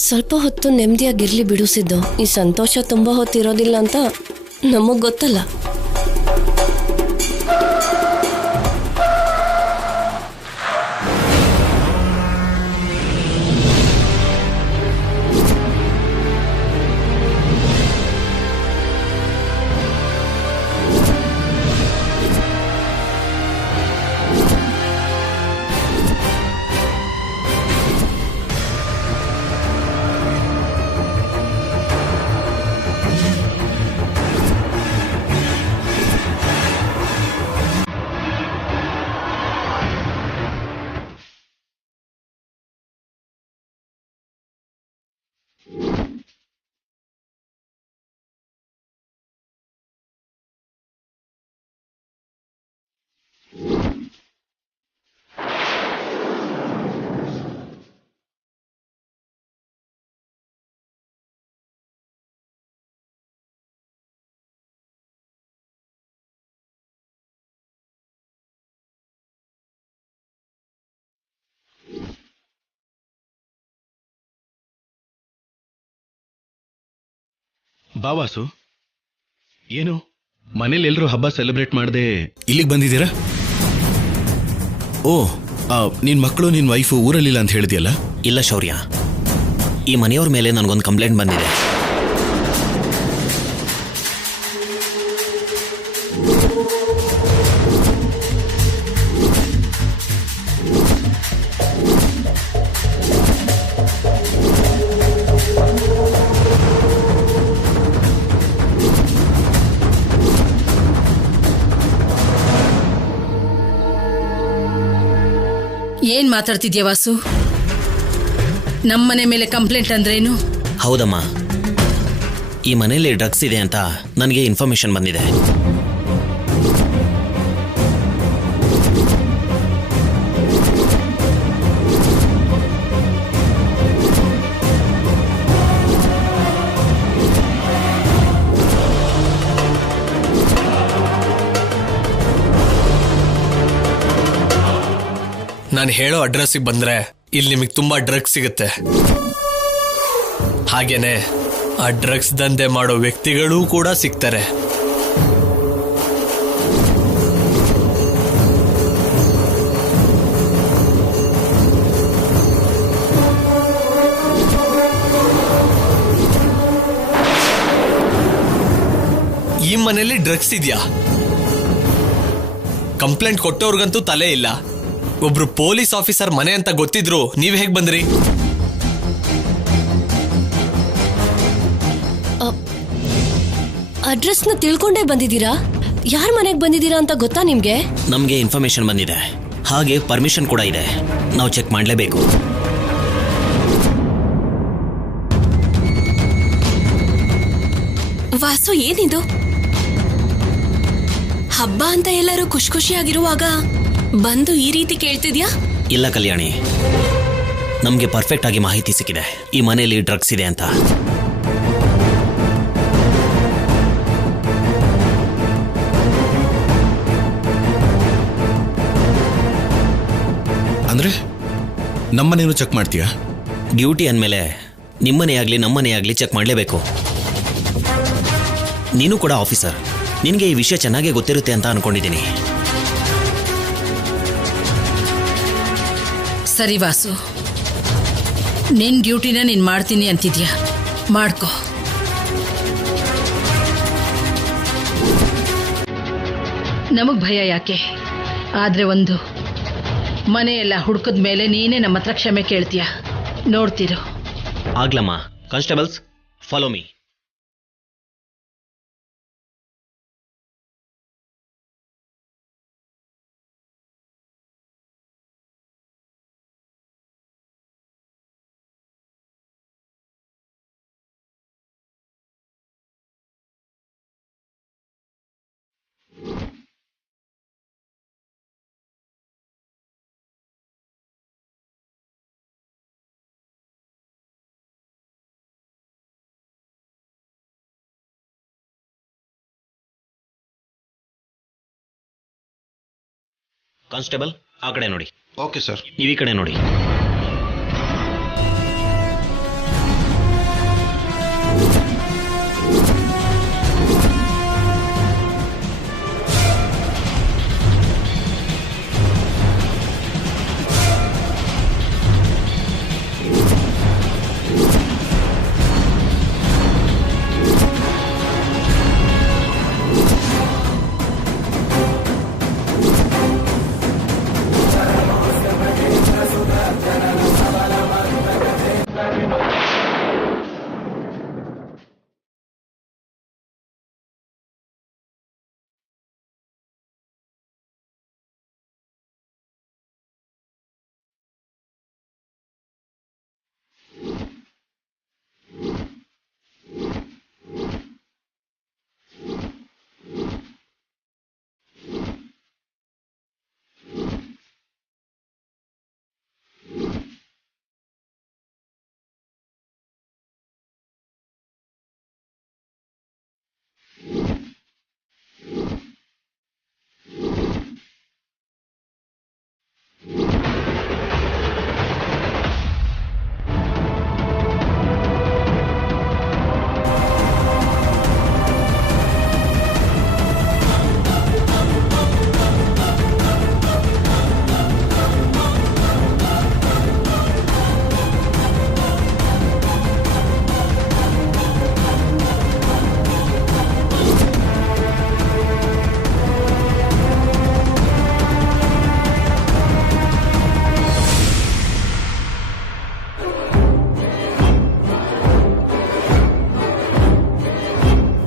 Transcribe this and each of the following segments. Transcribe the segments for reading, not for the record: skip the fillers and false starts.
ಸ್ವಲ್ಪ ಹೊತ್ತು ನೆಮ್ಮದಿಯಾಗಿರ್ಲಿ ಬಿಡಿಸಿದ್ದು. ಈ ಸಂತೋಷ ತುಂಬಾ ಹೊತ್ತಿರೋದಿಲ್ಲ ಅಂತ ನಮಗ್ ಗೊತ್ತಲ್ಲ. ಬಾವಾಸು, ಏನು ಮನೇಲಿ ಎಲ್ಲರೂ ಹಬ್ಬ ಸೆಲೆಬ್ರೇಟ್ ಮಾಡದೆ ಇಲ್ಲಿಗೆ ಬಂದಿದ್ದೀರಾ? ಓ, ನಿನ್ ಮಕ್ಕಳು ನಿನ್ ವೈಫು ಊರಲ್ಲಿಲ್ಲ ಅಂತ ಹೇಳಿದ್ಯಲ್ಲ? ಇಲ್ಲ ಶೌರ್ಯ, ಈ ಮನೆಯವ್ರ ಮೇಲೆ ನನಗೊಂದು ಕಂಪ್ಲೇಂಟ್ ಬಂದಿದೆ. ಏನ್ ಮಾತಾಡ್ತಿದ್ಯಾ ವಾಸು? ನಮ್ಮನೆ ಮೇಲೆ ಕಂಪ್ಲೇಂಟ್ ಅಂದ್ರೇನು? ಹೌದಮ್ಮ, ಈ ಮನೆಯಲ್ಲಿ ಡ್ರಗ್ಸ್ ಇದೆ ಅಂತ ನನಗೆ ಇನ್ಫಾರ್ಮೇಶನ್ ಬಂದಿದೆ. ನಾನು ಹೇಳೋ ಅಡ್ರೆಸ್ಸಿಗೆ ಬಂದ್ರೆ ಇಲ್ಲಿ ನಿಮಗೆ ತುಂಬಾ ಡ್ರಗ್ಸ್ ಸಿಗುತ್ತೆ. ಹಾಗೇನೆ ಆ ಡ್ರಗ್ಸ್ ದಂಧೆ ಮಾಡೋ ವ್ಯಕ್ತಿಗಳೂ ಕೂಡ ಸಿಗ್ತಾರೆ. ಈ ಮನೆಯಲ್ಲಿ ಡ್ರಗ್ಸ್ ಇದೆಯಾ? ಕಂಪ್ಲೇಂಟ್ ಕೊಟ್ಟವ್ರಿಗಂತೂ ತಲೆ ಇಲ್ಲ. ಒಬ್ರು ಪೊಲೀಸ್ ಆಫೀಸರ್ ಮನೆ ಅಂತ ಗೊತ್ತಿದ್ರು ನೀವ್ ಹೇಗ್ ಬಂದ್ರಿ? ಅಡ್ರೆಸ್ನ ತಿಳ್ಕೊಂಡೇ ಬಂದಿದ್ದೀರಾ? ಯಾರ ಮನೆಗೆ ಬಂದಿದ್ದೀರಾ ಅಂತ ಗೊತ್ತಾ ನಿಮ್ಗೆ? ನಮ್ಗೆ ಇನ್ಫಾರ್ಮೇಶನ್ ಬಂದಿದೆ, ಹಾಗೆ ಪರ್ಮಿಷನ್ ಕೂಡ ಇದೆ. ನಾವು ಚೆಕ್ ಮಾಡಲೇಬೇಕು. ವಾಸು, ಏನಿದು? ಹಬ್ಬ ಅಂತ ಎಲ್ಲರೂ ಖುಷಿ ಖುಷಿಯಾಗಿರುವಾಗ ಬಂದು ಈ ರೀತಿ ಕೇಳ್ತಿದ್ಯಾ? ಇಲ್ಲ ಕಲ್ಯಾಣಿ, ನಮ್ಗೆ ಪರ್ಫೆಕ್ಟ್ ಆಗಿ ಮಾಹಿತಿ ಸಿಕ್ಕಿದೆ ಈ ಮನೆಯಲ್ಲಿ ಡ್ರಗ್ಸ್ ಇದೆ ಅಂತ. ಅಂದ್ರೆ ನಮ್ಮನೇನು ಚೆಕ್ ಮಾಡ್ತೀಯಾ? ಡ್ಯೂಟಿ ಅಂದಮೇಲೆ ನಿಮ್ಮನೆ ಆಗಲಿ ನಮ್ಮನೆ ಆಗಲಿ ಚೆಕ್ ಮಾಡಲೇಬೇಕು. ನೀನು ಕೂಡ ಆಫೀಸರ್, ನಿನಗೆ ಈ ವಿಷಯ ಚೆನ್ನಾಗೇ ಗೊತ್ತಿರುತ್ತೆ ಅಂತ ಅನ್ಕೊಂಡಿದ್ದೀನಿ. ಸರಿ ವಾಸು, ನಿನ್ ಡ್ಯೂಟಿನ ನೀನ್ ಮಾಡ್ತೀನಿ ಅಂತಿದ್ಯಾ, ಮಾಡ್ಕೋ. ನಮಗ್ ಭಯ ಯಾಕೆ? ಆದ್ರೆ ಒಂದು, ಮನೆಯೆಲ್ಲ ಹುಡುಕದ ಮೇಲೆ ನೀನೇ ನಮ್ಮ ಹತ್ರ ಕ್ಷಮೆ ಕೇಳ್ತೀಯ, ನೋಡ್ತಿರು. ಆಗ್ಲಮ್ಮ. Constables, follow me. ಕಾನ್ಸ್ಟೇಬಲ್, ಆ ಕಡೆ ನೋಡಿ. Okay sir. ನೀವು ಈ ಕಡೆ ನೋಡಿ.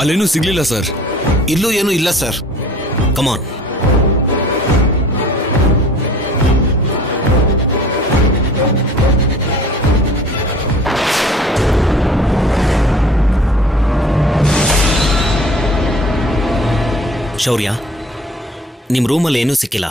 ಅಲ್ಲೇನೂ ಸಿಗ್ಲಿಲ್ಲ ಸರ್. ಇಲ್ಲೂ ಏನೂ ಇಲ್ಲ ಸರ್. ಕಮಾನ್. ಶೌರ್ಯ, ನಿಮ್ಮ ರೂಮಲ್ಲಿ ಏನೂ ಸಿಕ್ಕಿಲ್ಲ.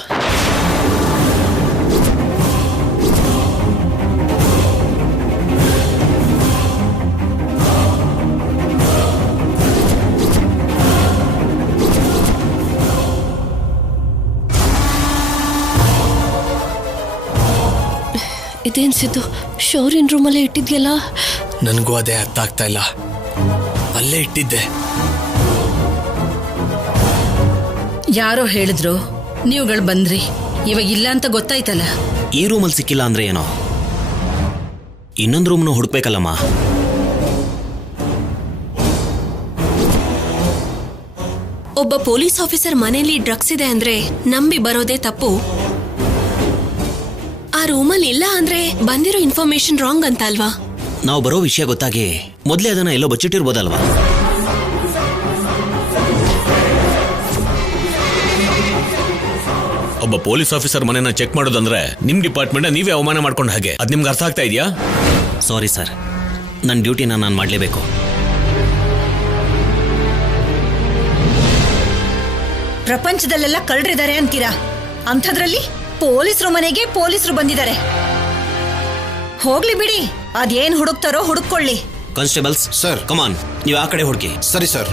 ಇದೇನ್ ಸಿದ್ದು, ಶೌರ್ಯನ್ ರೂಮಲ್ಲೇ ಇಟ್ಟಿದ್ಯಲ್ಲ? ನನಗೂ ಅದೇ ಅರ್ಥ ಆಗ್ತಾ ಇಲ್ಲ. ಅಲ್ಲೇ ಇಟ್ಟಿದ್ದೆ. ಯಾರೋ ಹೇಳಿದ್ರು, ನೀವುಗಳು ಬಂದ್ರಿ. ಇವಾಗ ಇಲ್ಲ ಅಂತ ಗೊತ್ತಾಯ್ತಲ್ಲ. ಈ ರೂಮಲ್ಲಿ ಸಿಕ್ಕಿಲ್ಲ ಅಂದ್ರೆ ಏನೋ, ಇನ್ನೊಂದು ರೂಮ್ನ ಹುಡುಕ್ಬೇಕಲ್ಲಮ್ಮ. ಒಬ್ಬ ಪೊಲೀಸ್ ಆಫೀಸರ್ ಮನೆಯಲ್ಲಿ ಡ್ರಗ್ಸ್ ಇದೆ ಅಂದ್ರೆ ನಂಬಿ ಬರೋದೇ ತಪ್ಪು. ಆ ರೂಮಲ್ಲಿ ಇಲ್ಲ ಅಂದ್ರೆ ಬಂದಿರೋ ಇನ್ಫಾರ್ಮೇಶನ್ ರಾಂಗ್ ಅಂತ ಅಲ್ವಾ? ನಾವು ಬರೋ ವಿಷಯ ಗೊತ್ತಾಗಿ ಮೊದಲೇ ಅದನ್ನ ಎಲ್ಲೋ ಬಚ್ಚಿಟ್ಟಿರ್ಬೋದಲ್ವಾ? ಒಬ್ಬ ಪೊಲೀಸ್ ಆಫೀಸರ್ ಮನೆನ ಚೆಕ್ ಮಾಡೋದಂದ್ರೆ ನಿಮ್ ಡಿಪಾರ್ಟ್ಮೆಂಟ್ ನೀವೇ ಅವಮಾನ ಮಾಡ್ಕೊಂಡ ಹಾಗೆ. ಅದ್ ನಿಮ್ಗೆ ಅರ್ಥ ಆಗ್ತಾ ಇದೆಯಾ? ಸಾರಿ ಸರ್, ನನ್ನ ಡ್ಯೂಟಿನ ನಾನು ಮಾಡಲೇಬೇಕು. ಪ್ರಪಂಚದಲ್ಲೆಲ್ಲ ಕಳ್ಳರಿದ್ದಾರೆ ಅಂತೀರಾ, ಅಂಥದ್ರಲ್ಲಿ ಪೊಲೀಸರು ಮನೆಗೆ ಪೊಲೀಸರು ಬಂದಿದ್ದಾರೆ. ಹೋಗ್ಲಿ ಬಿಡಿ, ಅದೇನ್ ಹುಡುಕ್ತಾರೋ ಹುಡುಕೊಳ್ಳಿ. Constables sir. ಕಮಾನ್, ನೀವು ಆ ಕಡೆ ಹುಡುಕಿ. ಸರಿ ಸರ್.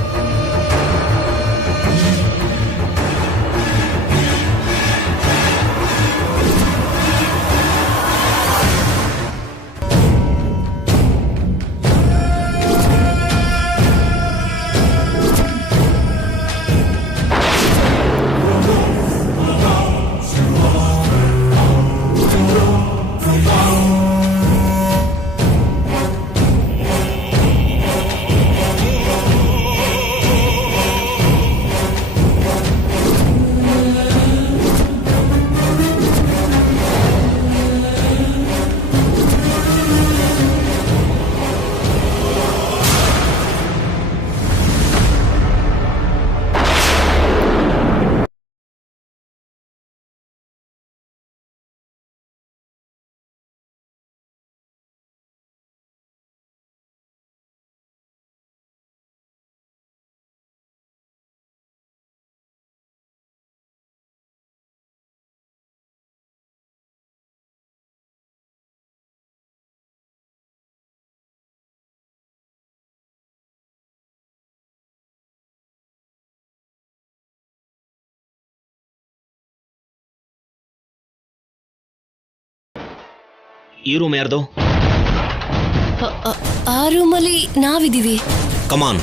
ಈ ರೂಮ್ ಯಾರ್ದು? ಆ ರೂಮಲ್ಲಿ ನಾವಿದ್ದೀವಿ. ಕಮಾನ್.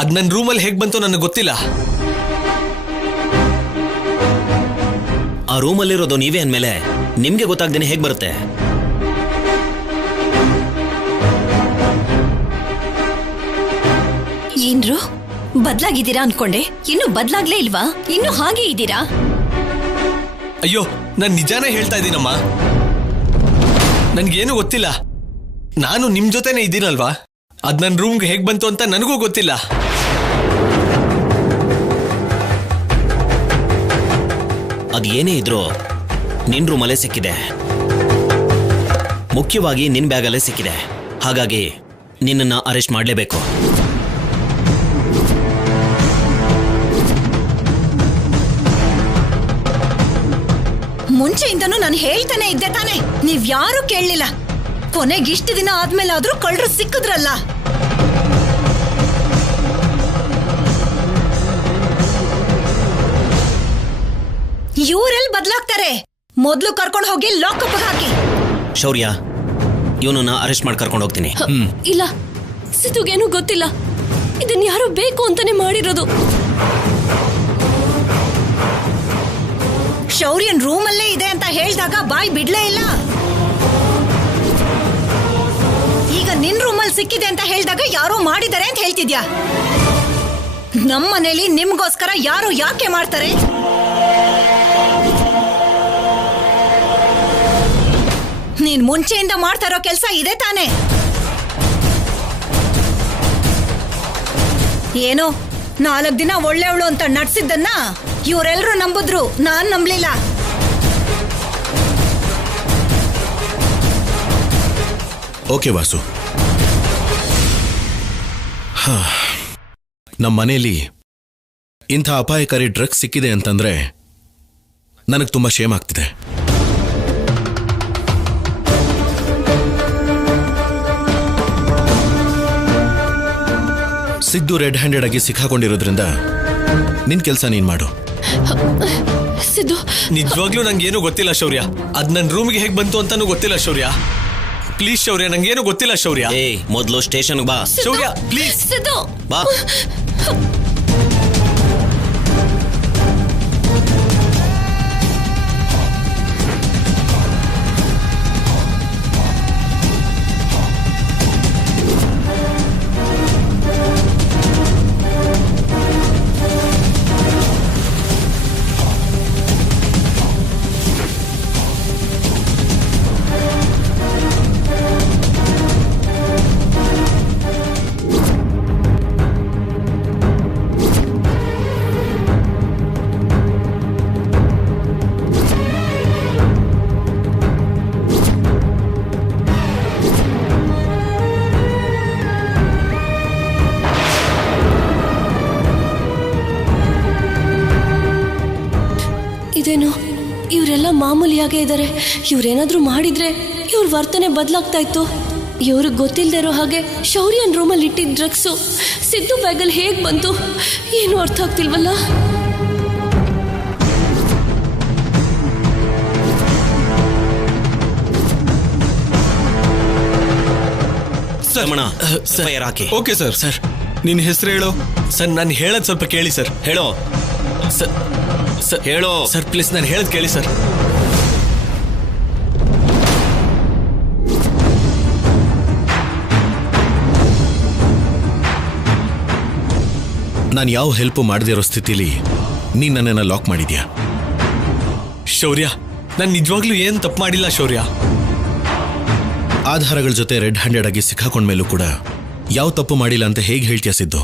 ಅದ್ ನನ್ನ ರೂಮಲ್ಲಿ ಹೇಗ್ ಬಂತು ನನಗೆ ಗೊತ್ತಿಲ್ಲ. ಆ ರೂಮಲ್ಲಿರೋದು ನೀವೇ ಅಂದ್ಮೇಲೆ ನಿಮ್ಗೆ ಗೊತ್ತಾಗ್ದೇನೆ ಹೇಗ್ ಬರುತ್ತೆ? ಏನ್ರು ಬದ್ಲಾಗಿದ್ದೀರಾ ಅನ್ಕೊಂಡೆ, ಇನ್ನು ಬದ್ಲಾಗ್ಲೇ ಇಲ್ವಾ? ಇನ್ನು ಹಾಗೆ ಇದ್ದೀರಾ? ಅಯ್ಯೋ, ನಾನು ನಿಜಾನೇ ಹೇಳ್ತಾ ಇದ್ದೀನಮ್ಮ. ನನ್ಗೇನು ಗೊತ್ತಿಲ್ಲ. ನಾನು ನಿಮ್ ಜೊತೆನೆ ಇದ್ದೀನಲ್ವಾ? ಅದ್ ನನ್ನ ರೂಮ್ಗೆ ಹೇಗ್ ಬಂತು ಅಂತ ನನಗೂ ಗೊತ್ತಿಲ್ಲ. ಅದ್ ಏನೇ ಇದ್ರೂ ನಿನ್ ರೂಮಲ್ಲೇ ಸಿಕ್ಕಿದೆ. ಮುಖ್ಯವಾಗಿ ನಿನ್ ಬ್ಯಾಗಲ್ಲೇ ಸಿಕ್ಕಿದೆ. ಹಾಗಾಗಿ ನಿನ್ನನ್ನ ಅರೆಸ್ಟ್ ಮಾಡಲೇಬೇಕು. ಮುಂಚೆಯಿಂದನೂ ನಾನು ಹೇಳ್ತಾನೆ ಇದ್ದೆ ತಾನೆ, ನೀವ್ ಯಾರು ಕೇಳಲಿಲ್ಲ. ಕೊನೆಗೆ ಇಷ್ಟು ದಿನ ಆದ್ಮೇಲಾದ್ರೂ ಕಳ್ಳರು ಸಿಕ್ಕಿದ್ರಲ್ಲ. ಇವರೆಲ್ಲಿ ಬದಲಾಗ್ತಾರೆ? ಮೊದ್ಲು ಕರ್ಕೊಂಡು ಹೋಗಿ ಲಾಕಪ್ ಹಾಕಿ. ಶೌರ್ಯ, ಇವನನ್ನ ಅರೆಸ್ಟ್ ಮಾಡಿ ಕರ್ಕೊಂಡು ಹೋಗ್ತೀನಿ. ಇಲ್ಲ, ಸಿದ್ದುಗೇನು ಗೊತ್ತಿಲ್ಲ. ಇದನ್ನ ಯಾರೋ ಬೇಕು ಅಂತಾನೆ ಮಾಡಿರೋದು. ಶೌರ್ಯನ್ ರೂಮಲ್ಲೇ ಇದೆ ಅಂತ ಹೇಳಿದಾಗ ಬಾಯ್ ಬಿಡ್ಲೇ ಇಲ್ಲ. ಈಗ ನಿನ್ ರೂಮಲ್ಲಿ ಸಿಕ್ಕಿದೆ ಅಂತ ಹೇಳಿದಾಗ ಯಾರೋ ಮಾಡಿದ್ದಾರೆ ಅಂತ ಹೇಳ್ತಿದ್ಯಾ? ನಮ್ಮ ಮನೇಲಿ ನಿಮ್ಗೋಸ್ಕರ ಯಾರು ಯಾಕೆ ಮಾಡ್ತಾರೆ? ನೀನ್ ಮುಂಚೆಯಿಂದ ಮಾಡ್ತಾ ಇರೋ ಕೆಲಸ ಇದೆ ತಾನೆ. ಏನೋ 4 ದಿನ ಒಳ್ಳೆವಳು ಅಂತ ನಡ್ಸಿದ್ದನ್ನ ಇವರೆಲ್ಲರೂ ನಂಬಿದ್ರು, ನಾನ್ ನಂಬಲಿಲ್ಲ. ಓಕೆ ವಾಸು, ನಮ್ಮ ಮನೆಯಲ್ಲಿ ಇಂಥ ಅಪಾಯಕಾರಿ ಡ್ರಗ್ಸ್ ಸಿಕ್ಕಿದೆ ಅಂತಂದ್ರೆ ನನಗೆ ತುಂಬಾ ಶೇಮ್ ಆಗ್ತಿದೆ. ಸಿದ್ದು ರೆಡ್ ಹ್ಯಾಂಡೆಡ್ ಆಗಿ ಸಿಕ್ಕಾಕೊಂಡಿರೋದ್ರಿಂದ ನಿನ್ ಕೆಲಸ ನೀನ್ ಮಾಡು. ಸಿದ್ದು, ನಿಜವಾಗ್ಲೂ ನಂಗೇನು ಗೊತ್ತಿಲ್ಲ ಶೌರ್ಯ. ಅದ್ ನನ್ನ ರೂಮ್ಗೆ ಹೇಗ್ ಬಂತು ಅಂತಾನು ಗೊತ್ತಿಲ್ಲ ಶೌರ್ಯ. ಪ್ಲೀಸ್ ಶೌರ್ಯ, ನಂಗೇನು ಗೊತ್ತಿಲ್ಲ ಶೌರ್ಯ. ಮೊದಲು ಸ್ಟೇಷನ್ಗೆ ಬಾ. ಶೌರ್ಯ ಪ್ಲೀಸ್. ಸಿದ್ದು ಬಾ. ಇದೇನು ಇವರೆಲ್ಲ ಮಾಮೂಲಿಯಾಗೇ ಇದ್ದಾರೆ. ಇವ್ರೇನಾದ್ರೂ ಮಾಡಿದ್ರೆ ಇವ್ರ ವರ್ತನೆ ಬದಲಾಗ್ತಾ ಇತ್ತು. ಇವ್ರಿಗೆ ಗೊತ್ತಿಲ್ಲದೆ ಇರೋ ಹಾಗೆ ಶೌರ್ಯನ್ ರೂಮಲ್ಲಿ ಇಟ್ಟಿದ್ದ ಡ್ರಗ್ಸು ಸಿದ್ದು ಬ್ಯಾಗಲ್ಲಿ ಹೇಗೆ ಬಂತು ಏನು ಅರ್ಥ ಆಗ್ತಿಲ್ವಲ್ಲ. ರಮಣ, ಫೈರ್ ಹಾಕಿ. Okay sir. ಸರ್ ನಿನ್ನ ಹೆಸರು ಹೇಳೋ. ಸರ್ ನಾನು ಹೇಳೋದು ಸ್ವಲ್ಪ ಕೇಳಿ ಸರ್. ಹೇಳೋ. ಸರ್ ಸರ್ ಹೇಳೋ. ಸರ್ ಪ್ಲೀಸ್ ನಾನು ಹೇಳೋದು ಕೇಳಿ ಸರ್. ನಾನು ಯಾವ ಹೆಲ್ಪ್ ಮಾಡದೇ ಇರೋ ಸ್ಥಿತಿಲಿ ನೀನ್ ನನ್ನನ್ನು ಲಾಕ್ ಮಾಡಿದ್ಯಾ. ಶೌರ್ಯ, ನಾನು ನಿಜವಾಗ್ಲೂ ಏನು ತಪ್ಪು ಮಾಡಿಲ್ಲ ಶೌರ್ಯ. ಆಧಾರಗಳ ಜೊತೆ ರೆಡ್ ಹ್ಯಾಂಡೆಡ್ ಆಗಿ ಸಿಕ್ಕಾಕೊಂಡ್ಮೇಲೂ ಕೂಡ ಯಾವ ತಪ್ಪು ಮಾಡಿಲ್ಲ ಅಂತ ಹೇಗೆ ಹೇಳ್ತೀಯ ಸಿದ್ದು?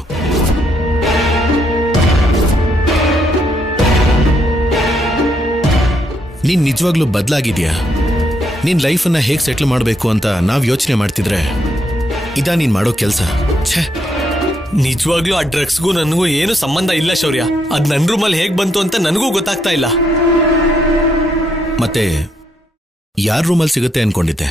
ನೀನ್ ನಿಜವಾಗ್ಲೂ ಬದಲಾಗಿದ್ಯಾ? ನಿನ್ ಲೈಫನ್ನ ಹೇಗೆ ಸೆಟ್ಲ್ ಮಾಡಬೇಕು ಅಂತ ನಾವ್ ಯೋಚನೆ ಮಾಡ್ತಿದ್ರೆ ಇದಾ ನೀನ್ ಮಾಡೋ ಕೆಲಸ? ಛೇ, ನಿಜವಾಗ್ಲೂ ಆ ಡ್ರಗ್ಸ್ಗೂ ನನಗೂ ಏನು ಸಂಬಂಧ ಇಲ್ಲ ಶೌರ್ಯ. ಅದ್ ನನ್ನ ರೂಮಲ್ಲಿ ಹೇಗ್ ಬಂತು ಅಂತ ನನಗೂ ಗೊತ್ತಾಗ್ತಾ ಇಲ್ಲ. ಮತ್ತೆ ಯಾರ ರೂಮಲ್ಲಿ ಸಿಗುತ್ತೆ ಅನ್ಕೊಂಡಿದ್ದೆ?